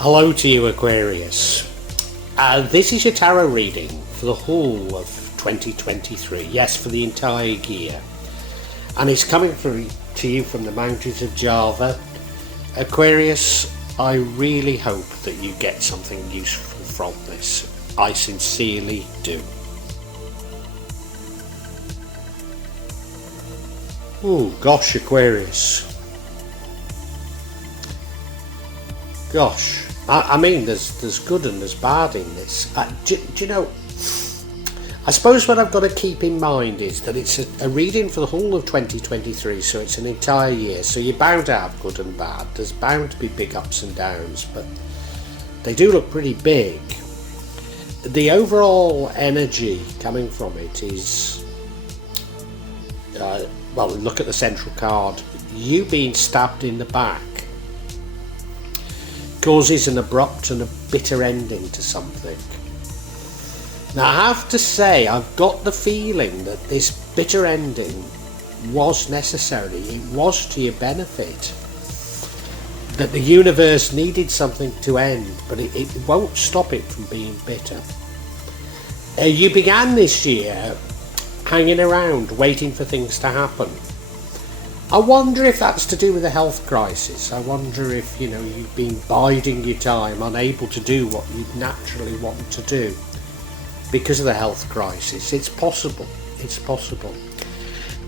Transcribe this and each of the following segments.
Hello to you, Aquarius. This is your tarot reading for the whole of 2023. Yes, for the entire year. And it's coming to you from the mountains of Java. Aquarius, I really hope that you get something useful from this. I sincerely do. Oh gosh, Aquarius. Gosh, I mean, there's good and there's bad in this. Do you know, I suppose what I've got to keep in mind is that it's a reading for the whole of 2023, so it's an entire year, so you're bound to have good and bad. There's bound to be big ups and downs, but they do look pretty big. The overall energy coming from it is, well, look at the central card. You being stabbed in the back causes an abrupt and a bitter ending to something. Now I have to say, I've got the feeling that this bitter ending was necessary. It was to your benefit. That the universe needed something to end, but it won't stop it from being bitter. You began this year hanging around, waiting for things to happen. I wonder if that's to do with a health crisis. I wonder if, you've been biding your time, unable to do what you'd naturally want to do because of the health crisis. It's possible. It's possible.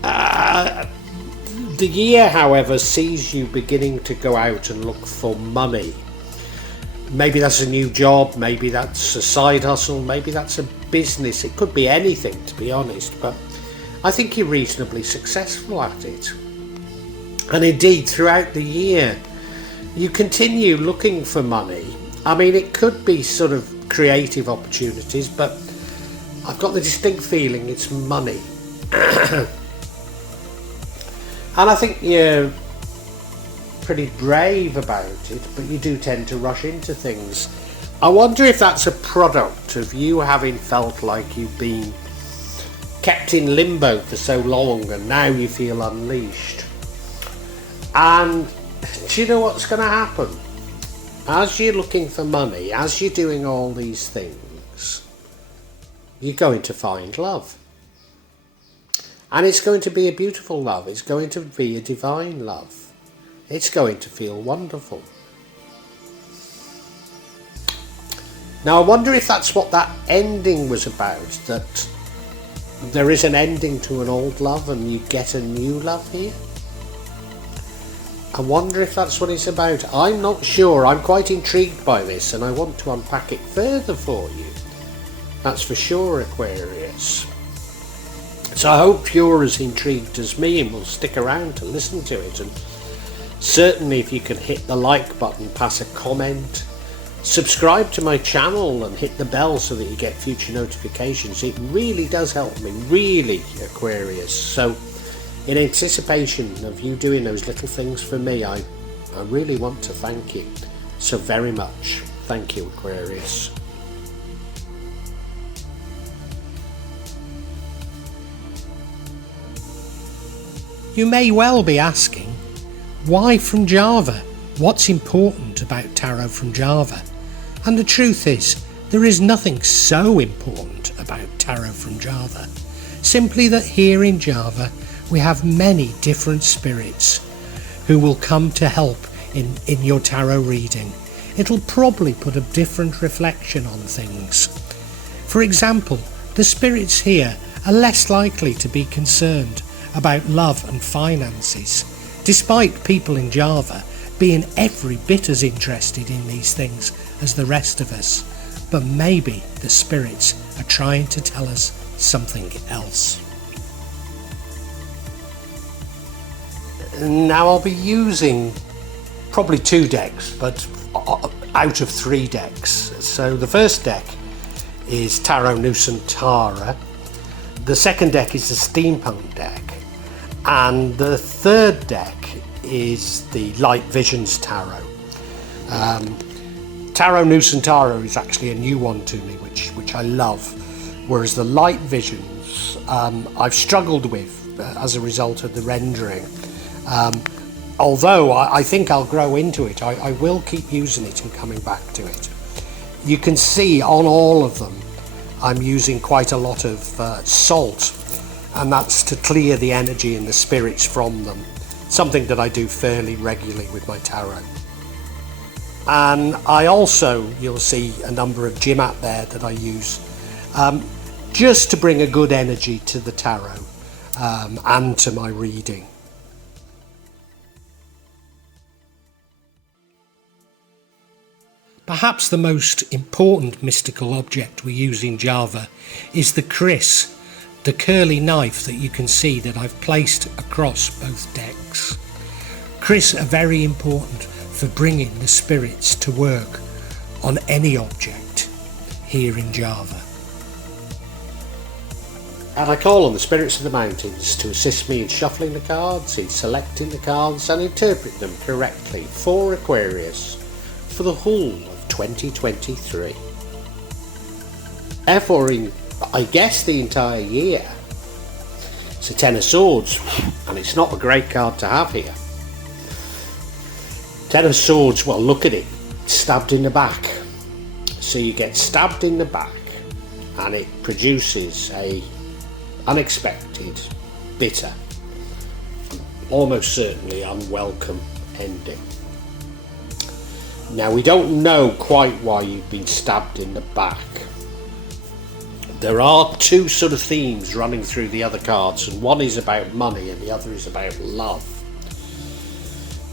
The year, however, sees you beginning to go out and look for money. Maybe that's a new job, maybe that's a side hustle, maybe that's a business. It could be anything, to be honest, but I think you're reasonably successful at it. And indeed, throughout the year, you continue looking for money. I mean, it could be sort of creative opportunities, but I've got the distinct feeling it's money. And I think you're pretty brave about it, but you do tend to rush into things. I wonder if that's a product of you having felt like you've been kept in limbo for so long and now you feel unleashed. And do you know what's going to happen? As you're looking for money, as you're doing all these things, you're going to find love. And it's going to be a beautiful love. It's going to be a divine love. It's going to feel wonderful. Now I wonder if that's what that ending was about, that there is an ending to an old love and you get a new love here. I wonder if that's what it's about. I'm not sure. I'm quite intrigued by this and I want to unpack it further for you. That's for sure, Aquarius. So I hope you're as intrigued as me and will stick around to listen to it. And certainly if you can hit the like button, pass a comment, subscribe to my channel and hit the bell so that you get future notifications. It really does help me, really, Aquarius. So in anticipation of you doing those little things for me, I really want to thank you so very much. Thank you, Aquarius. You may well be asking, why from Java? What's important about tarot from Java? And the truth is, there is nothing so important about tarot from Java. Simply that here in Java, we have many different spirits who will come to help in your tarot reading. It'll probably put a different reflection on things. For example, the spirits here are less likely to be concerned about love and finances, despite people in Java being every bit as interested in these things as the rest of us. But maybe the spirits are trying to tell us something else. Now I'll be using probably 2 decks, but out of 3 decks. So the first deck is Tarot Nusantara, the second deck is the Steampunk deck, and the third deck is the Light Visions Tarot. Tarot Nusantara is actually a new one to me, which I love, whereas the Light Visions I've struggled with as a result of the rendering. although I think I'll grow into it, I will keep using it and coming back to it. You can see on all of them I'm using quite a lot of salt, and that's to clear the energy and the spirits from them, something that I do fairly regularly with my tarot. And I also, you'll see a number of gem out there that I use just to bring a good energy to the tarot and to my reading. Perhaps the most important mystical object we use in Java is the kris, the curly knife that you can see that I've placed across both decks. Kris are very important for bringing the spirits to work on any object here in Java. And I call on the spirits of the mountains to assist me in shuffling the cards, in selecting the cards and interpreting them correctly for Aquarius for the whole of 2023. Therefore, in, I guess, the entire year, it's a Ten of Swords, and it's not a great card to have here. Ten of Swords, well, look at it, stabbed in the back. So you get stabbed in the back, and it produces a unexpected, bitter, almost certainly unwelcome ending. Now, we don't know quite why you've been stabbed in the back. There are two sort of themes running through the other cards, and one is about money and the other is about love.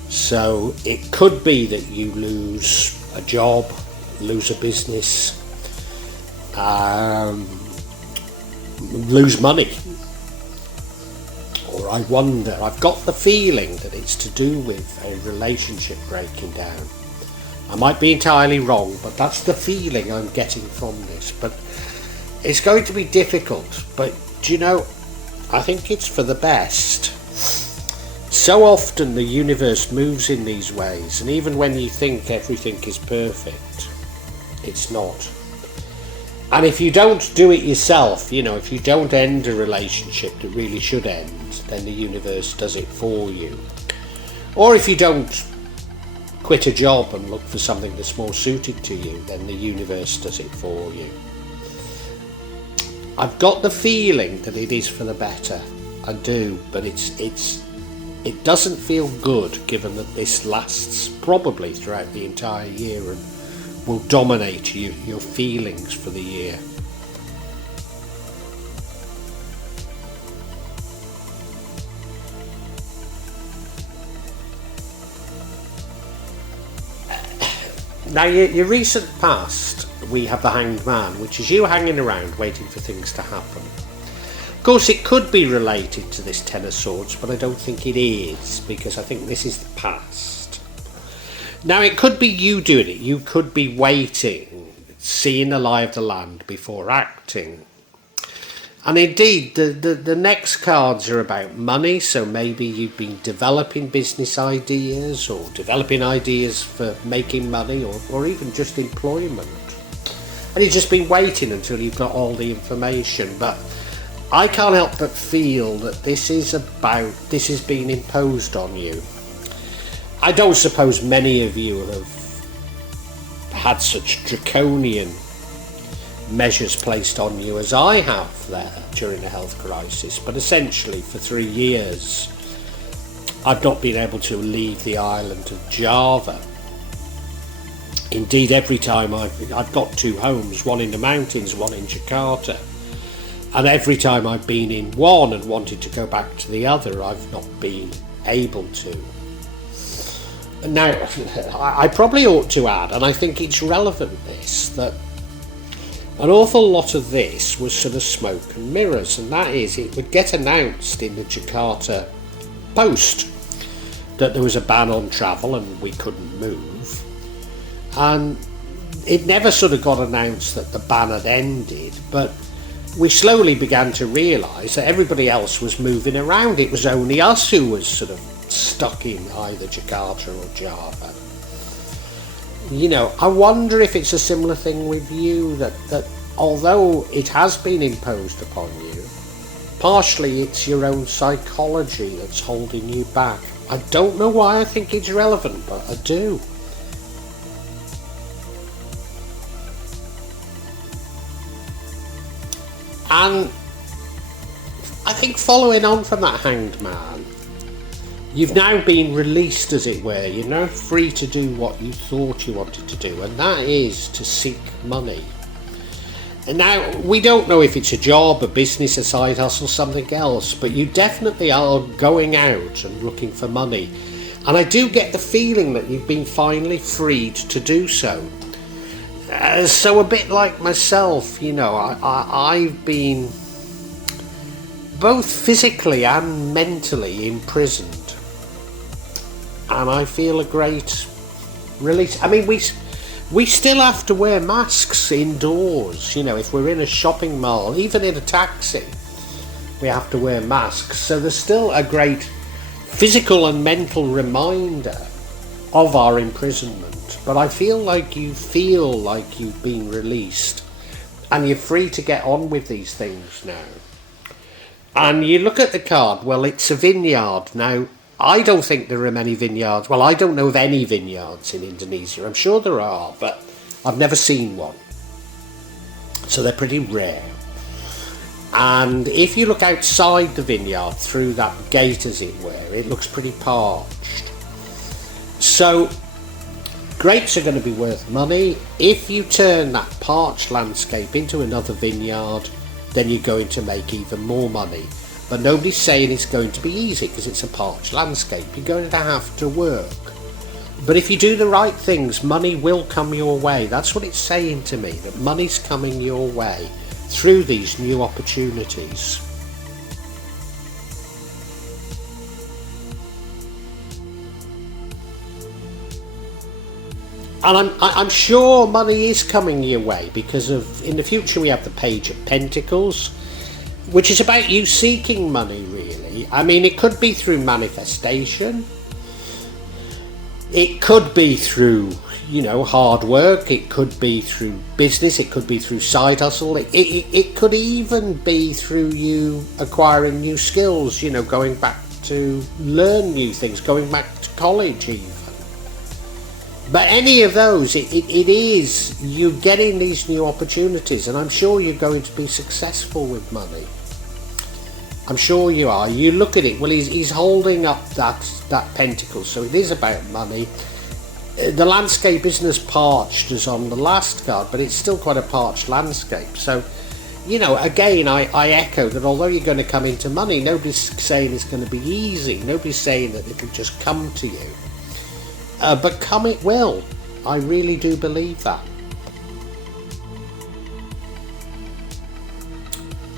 So it could be that you lose a job, lose a business, lose money. Or I wonder, I've got the feeling that it's to do with a relationship breaking down. I might be entirely wrong, but that's the feeling I'm getting from this. But it's going to be difficult. But do you know, I think it's for the best. So often the universe moves in these ways, and even when you think everything is perfect, it's not. And if you don't do it yourself, you know, if you don't end a relationship that really should end, then the universe does it for you. Or if you don't quit a job and look for something that's more suited to you, then the universe does it for you. I've got the feeling that it is for the better. I do, but it doesn't feel good, given that this lasts probably throughout the entire year and will dominate your feelings for the year. Now, your recent past, we have the Hanged Man, which is you hanging around waiting for things to happen. Of course, it could be related to this Ten of Swords, but I don't think it is, because I think this is the past. Now, it could be you doing it. You could be waiting, seeing the lie of the land before acting. And indeed, the next cards are about money, so maybe you've been developing business ideas or developing ideas for making money or even just employment. And you've just been waiting until you've got all the information. But I can't help but feel that this is being imposed on you. I don't suppose many of you have had such draconian measures placed on you as I have there during the health crisis, but essentially for 3 years I've not been able to leave the island of Java. Indeed, every time I've got 2 homes, one in the mountains, one in Jakarta, and every time I've been in one and wanted to go back to the other, I've not been able to. Now, I probably ought to add, and I think it's relevant this, that an awful lot of this was sort of smoke and mirrors, and that is, it would get announced in the Jakarta Post that there was a ban on travel and we couldn't move, and it never sort of got announced that the ban had ended, but we slowly began to realise that everybody else was moving around. It was only us who was sort of stuck in either Jakarta or Java. You know, I wonder if it's a similar thing with you, that although it has been imposed upon you, partially it's your own psychology that's holding you back. I don't know why I think it's relevant, but I do. And I think following on from that Hanged Man, you've now been released, as it were. You're now free to do what you thought you wanted to do, and that is to seek money. And now, we don't know if it's a job, a business, a side hustle, something else, but you definitely are going out and looking for money. And I do get the feeling that you've been finally freed to do so. So a bit like myself, you know, I've been both physically and mentally imprisoned, and I feel a great release. I mean, we still have to wear masks indoors, you know, if we're in a shopping mall, even in a taxi, we have to wear masks. So there's still a great physical and mental reminder of our imprisonment. But I feel like you've been released and you're free to get on with these things now. And you look at the card, well, it's a vineyard. Now, I don't think there are many vineyards. Well, I don't know of any vineyards in Indonesia. I'm sure there are, but I've never seen one. So they're pretty rare. And if you look outside the vineyard through that gate, as it were, it looks pretty parched. So grapes are going to be worth money. If you turn that parched landscape into another vineyard, then you're going to make even more money. But nobody's saying it's going to be easy because it's a parched landscape. You're going to have to work. But if you do the right things, money will come your way. That's what it's saying to me, that money's coming your way through these new opportunities. And I'm sure money is coming your way because in the future we have the Page of Pentacles, which is about you seeking money, really. I mean, it could be through manifestation. It could be through, you know, hard work. It could be through business. It could be through side hustle. It could even be through you acquiring new skills, you know, going back to learn new things, going back to college even. But any of those, it is you getting these new opportunities, and I'm sure you're going to be successful with money. I'm sure you are. You look at it, well, he's holding up that pentacle, so it is about money. The landscape isn't as parched as on the last card, but it's still quite a parched landscape. So, you know, again, I echo that although you're going to come into money, nobody's saying it's going to be easy. Nobody's saying that it'll just come to you. But come it will. I really do believe that.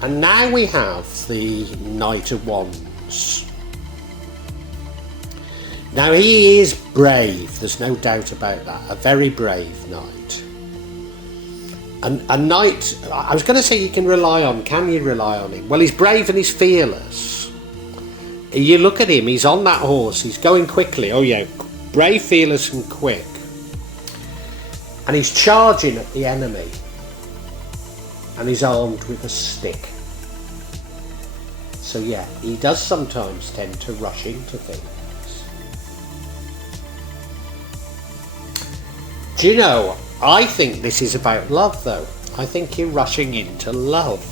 And now we have the Knight of Wands. Now he is brave, there's no doubt about that. A very brave knight. And a knight, I was going to say you can rely on. Can you rely on him? Well, he's brave and he's fearless. You look at him, he's on that horse, he's going quickly. Oh yeah, brave, fearless and quick. And he's charging at the enemy. And he's armed with a stick. So yeah, he does sometimes tend to rush into things. Do you know, I think this is about love though. I think you're rushing into love.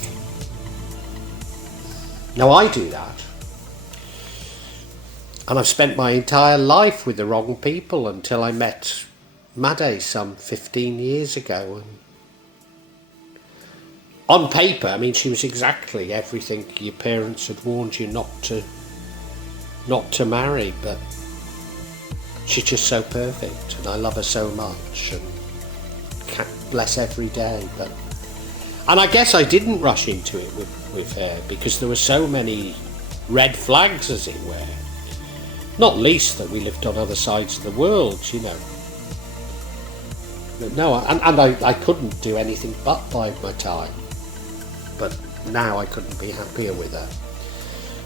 Now I do that. And I've spent my entire life with the wrong people until I met Made some 15 years ago. And on paper, I mean, she was exactly everything your parents had warned you not to marry, but she's just so perfect, and I love her so much, and can't bless every day. And I guess I didn't rush into it with her because there were so many red flags, as it were. Not least that we lived on other sides of the world, you know. No, and I couldn't do anything but bide my time. But now I couldn't be happier with her.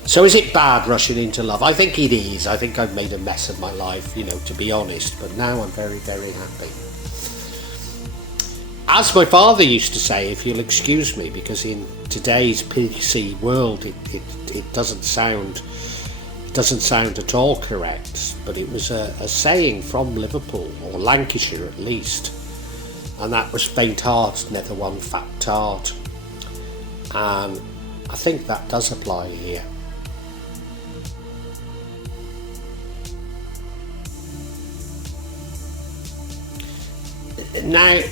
So is it bad rushing into love? I think it is. I think I've made a mess of my life, you know, to be honest. But now I'm very, very happy. as my father used to say, if you'll excuse me, because in today's PC world it doesn't sound at all correct, but it was a saying from Liverpool, or Lancashire at least, and that was faint heart never won fat tart. And I think that does apply here. Now,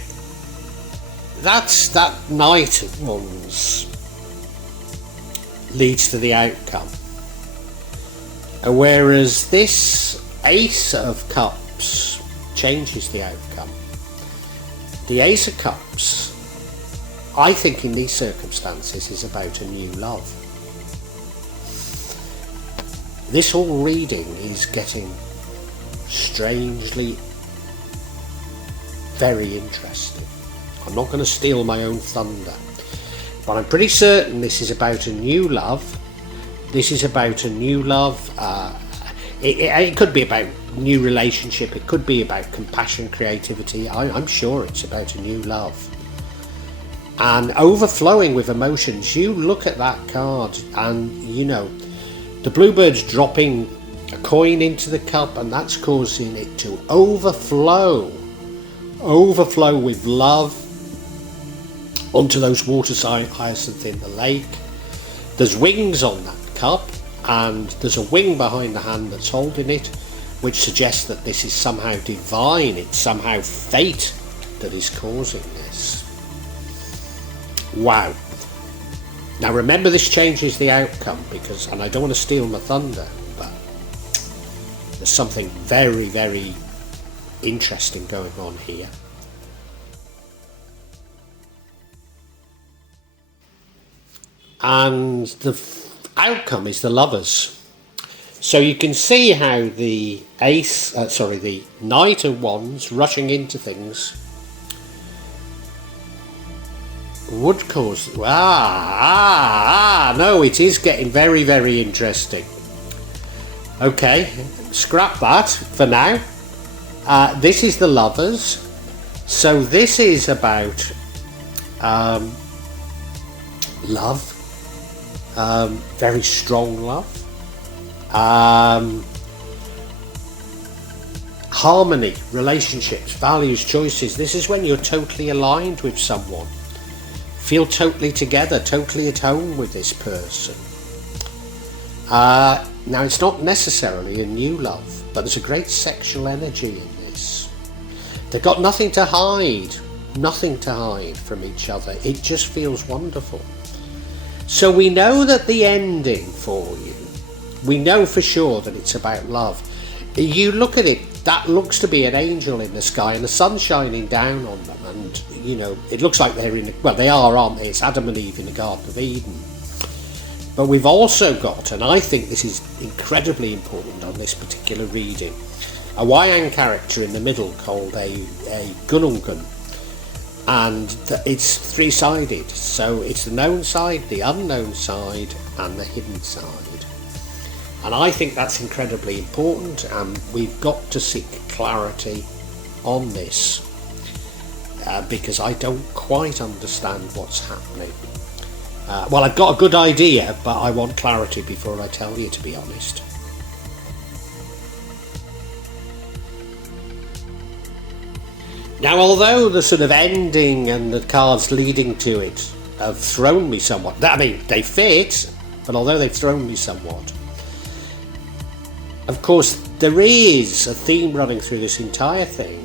that Knight of Wands leads to the outcome, whereas this Ace of Cups changes the outcome. The Ace of Cups, I think in these circumstances, is about a new love. This whole reading is getting strangely very interesting. I'm not going to steal my own thunder, but I'm pretty certain this is about a new love. This is about a new love. It could be about new relationship. It could be about compassion, creativity. I'm sure it's about a new love. And overflowing with emotions. You look at that card and, you know, the bluebird's dropping a coin into the cup, and that's causing it to overflow with love onto those water hyacinth in the lake. There's wings on that cup, and there's a wing behind the hand that's holding it, which suggests that this is somehow divine. It's somehow fate that is causing this. Wow. Now remember, this changes the outcome, because, and I don't want to steal my thunder, but there's something very, very interesting going on here. And the outcome is the Lovers. So you can see how the the Knight of Wands rushing into things would cause... no, it is getting very, very interesting. Okay, scrap that for now. This is the Lovers. So this is about love, very strong love, harmony, relationships, values, choices. This is when you're totally aligned with someone, feel totally together, totally at home with this person. Now, it's not necessarily a new love, but there's a great sexual energy in this. They've got nothing to hide from each other. It just feels wonderful. So we know that the ending for you, we know for sure that it's about love. You look at it, that looks to be an angel in the sky and the sun shining down on them, and you know, it looks like they're they are, aren't they? It's Adam and Eve in the Garden of Eden. But we've also got, and I think this is incredibly important on this particular reading, a Wayan character in the middle called a Gunungan, and it's three-sided. So it's the known side, the unknown side, and the hidden side. And I think that's incredibly important, and we've got to seek clarity on this because I don't quite understand what's happening. Well, I've got a good idea, but I want clarity before I tell you, to be honest. Now, although the sort of ending and the cards leading to it have thrown me somewhat, I mean, they fit, but although they've thrown me somewhat, of course, there is a theme running through this entire thing,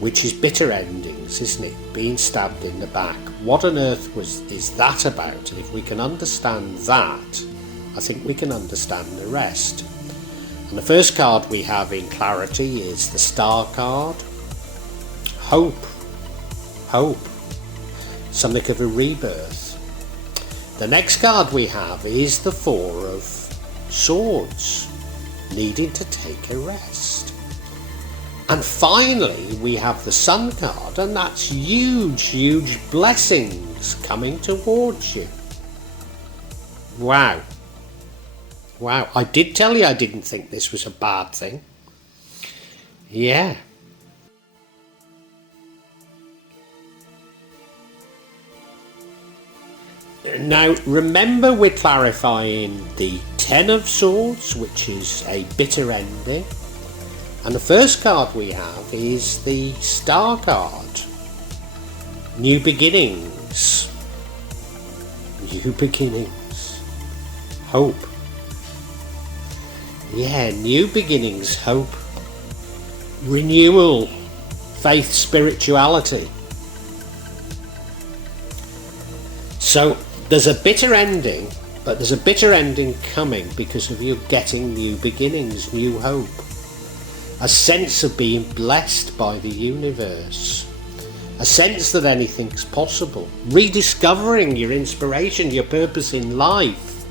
which is bitter endings, isn't it? Being stabbed in the back. What on earth is that about? And if we can understand that, I think we can understand the rest. And the first card we have in clarity is the Star card. Hope. Hope. Something of a rebirth. The next card we have is the Four of Swords. Needing to take a rest. And finally we have the Sun card, and that's huge blessings coming towards you. Wow. I did tell you I didn't think this was a bad thing. Yeah. Now, remember, we're clarifying the Ten of Swords, which is a bitter ending. And the first card we have is the Star card. New beginnings. New beginnings. Hope. Yeah, new beginnings, hope. Renewal. Faith, spirituality. So, there's a bitter ending, but there's a bitter ending coming because of you getting new beginnings, new hope. A sense of being blessed by the universe. A sense that anything's possible. Rediscovering your inspiration, your purpose in life.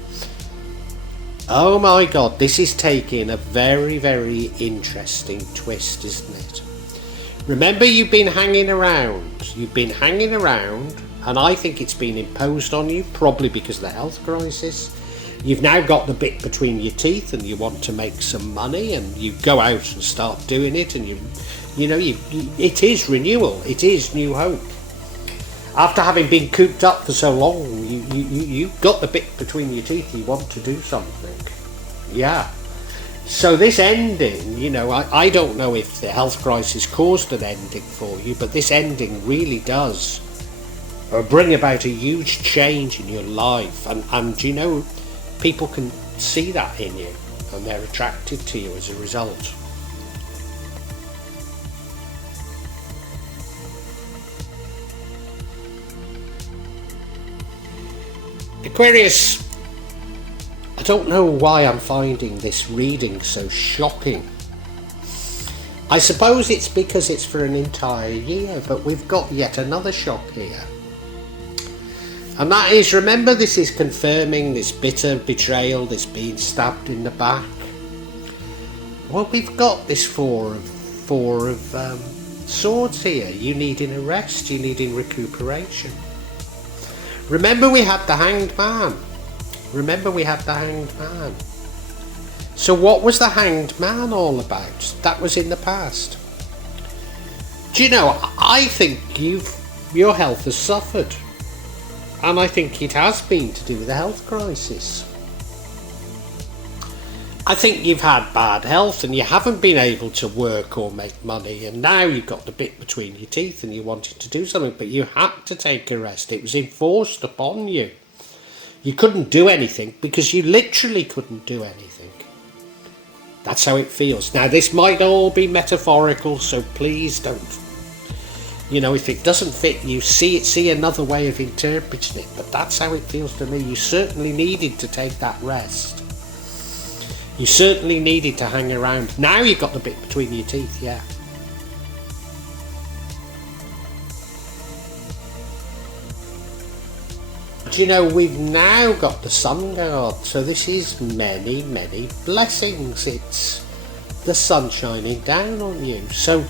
Oh my God, this is taking a very, very interesting twist, isn't it? Remember, you've been hanging around. And I think it's been imposed on you, probably because of the health crisis. You've now got the bit between your teeth and you want to make some money, and you go out and start doing it, and it is renewal, it is new hope. After having been cooped up for so long, you've got the bit between your teeth, you want to do something. Yeah. So this ending, I don't know if the health crisis caused an ending for you, but this ending really does bring about a huge change in your life, and people can see that in you, and they're attracted to you as a result. Aquarius, I don't know why I'm finding this reading so shocking. I suppose it's because it's for an entire year, but we've got yet another shock here. And that is, remember, this is confirming this bitter betrayal, this being stabbed in the back. Well, we've got this four of swords here. You needing a rest, you needing recuperation. Remember, we had the Hanged Man. So what was the Hanged Man all about? That was in the past. Do you know, I think your health has suffered. And I think it has been to do with the health crisis. I think you've had bad health and you haven't been able to work or make money, and now you've got the bit between your teeth and you wanted to do something, but you had to take a rest. It was enforced upon you. You couldn't do anything because you literally couldn't do anything. That's how it feels. Now, this might all be metaphorical, so please don't. If it doesn't fit you, see another way of interpreting it, but that's how it feels to me. You certainly needed to take that rest. You certainly needed to hang around. Now you've got the bit between your teeth, yeah. But we've now got the Sun card, so this is many, many blessings. It's the sun shining down on you. So,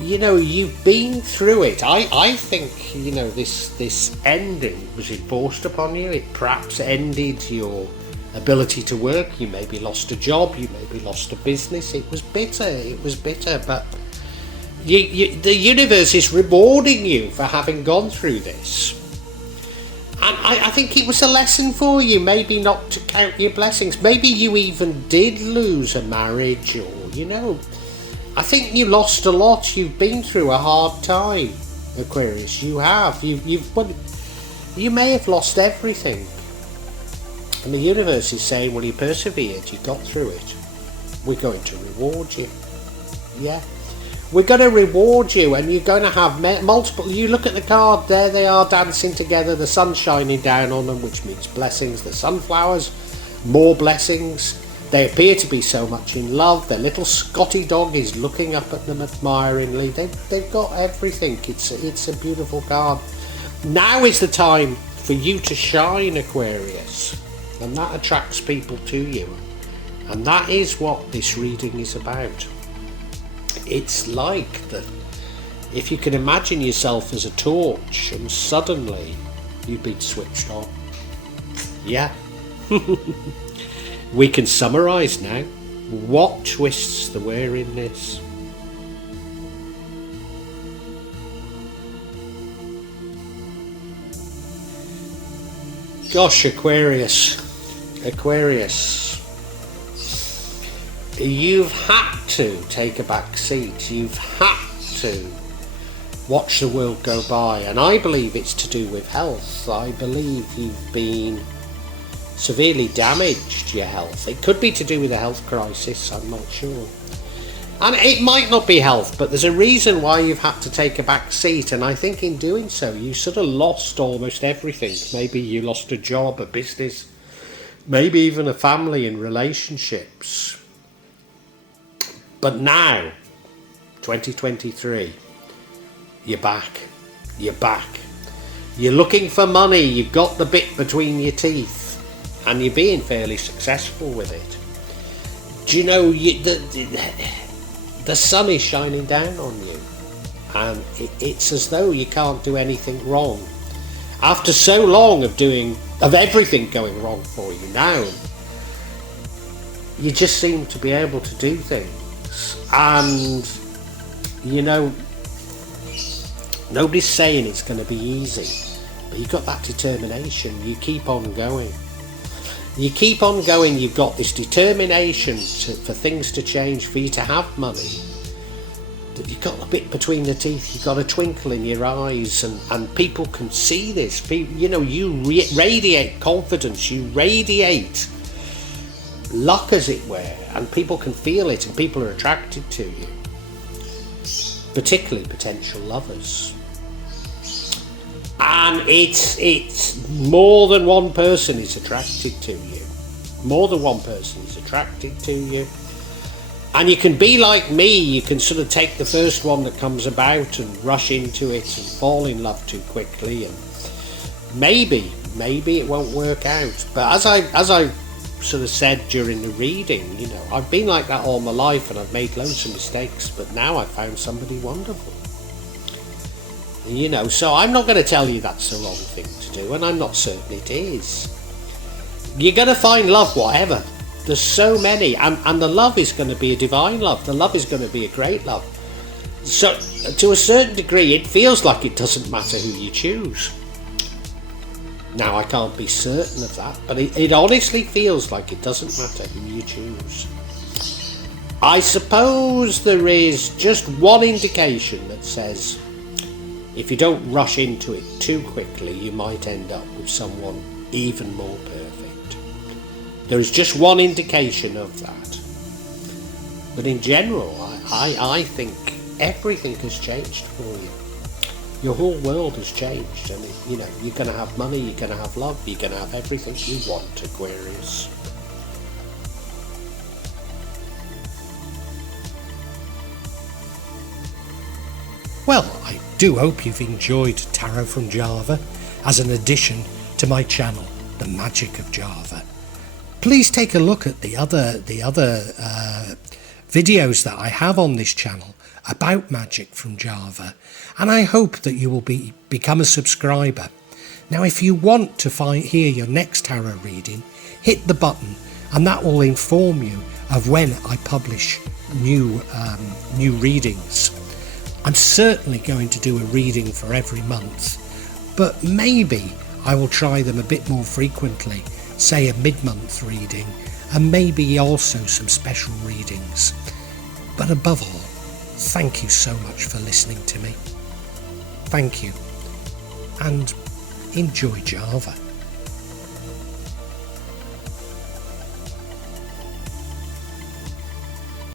you've been through it. I think, this ending was enforced upon you. It perhaps ended your ability to work. You maybe lost a job. You maybe lost a business. It was bitter, but the universe is rewarding you for having gone through this. And I think it was a lesson for you, maybe not to count your blessings. Maybe you even did lose a marriage, or, I think you lost a lot. You've been through a hard time, Aquarius. You have. You may have lost everything. And the universe is saying, well, you persevered, you got through it. We're going to reward you. Yeah. We're going to reward you, and you're going to have multiple. You look at the card, there they are dancing together, the sun's shining down on them, which means blessings. The sunflowers, more blessings. They appear to be so much in love. Their little Scotty dog is looking up at them admiringly. They've got everything. It's a beautiful card. Now is the time for you to shine, Aquarius, and that attracts people to you. And that is what this reading is about. It's like that if you can imagine yourself as a torch and suddenly you've been switched on. Yeah. We can summarise now. What twists there were in this? Gosh, Aquarius, you've had to take a back seat. You've had to watch the world go by, and I believe it's to do with health. I believe you've been severely damaged, your health. It could be to do with a health crisis, I'm not sure. And it might not be health, but there's a reason why you've had to take a back seat, and I think in doing so you sort of lost almost everything. Maybe you lost a job, a business, maybe even a family and relationships. But now, 2023, you're back. You're looking for money, you've got the bit between your teeth, and you're being fairly successful with it. Do you know, the sun is shining down on you, and it's as though you can't do anything wrong. After so long of everything going wrong for you, now you just seem to be able to do things. And you know, nobody's saying it's going to be easy, but you've got that determination. You keep on going. You've got this determination for things to change, for you to have money. You've got a bit between the teeth, you've got a twinkle in your eyes, and people can see this. People, you know, you radiate confidence, you radiate luck, as it were, and people can feel it, and people are attracted to you, particularly potential lovers. And it's more than one person is attracted to you. More than one person is attracted to you. And you can be like me, you can sort of take the first one that comes about and rush into it and fall in love too quickly, and maybe it won't work out. But as I sort of said during the reading, you know, I've been like that all my life and I've made loads of mistakes, but now I've found somebody wonderful. You know, so I'm not going to tell you that's the wrong thing to do, and I'm not certain it is. You're going to find love whatever. There's so many, and the love is going to be a divine love. The love is going to be a great love. So to a certain degree, it feels like it doesn't matter who you choose. Now, I can't be certain of that, but it honestly feels like it doesn't matter who you choose. I suppose there is just one indication that says, if you don't rush into it too quickly, you might end up with someone even more perfect. There is just one indication of that. But in general, I think everything has changed for you. Your whole world has changed, and you know, you're going to have money, you're going to have love, you're going to have everything you want, Aquarius. Well, I do hope you've enjoyed Tarot from Java as an addition to my channel, The Magic of Java. Please take a look at the other videos that I have on this channel about magic from Java, and I hope that you will become a subscriber. Now, if you want to hear your next tarot reading, hit the button, and that will inform you of when I publish new readings. I'm certainly going to do a reading for every month, but maybe I will try them a bit more frequently, say a mid-month reading, and maybe also some special readings. But above all, thank you so much for listening to me. Thank you, and enjoy Java.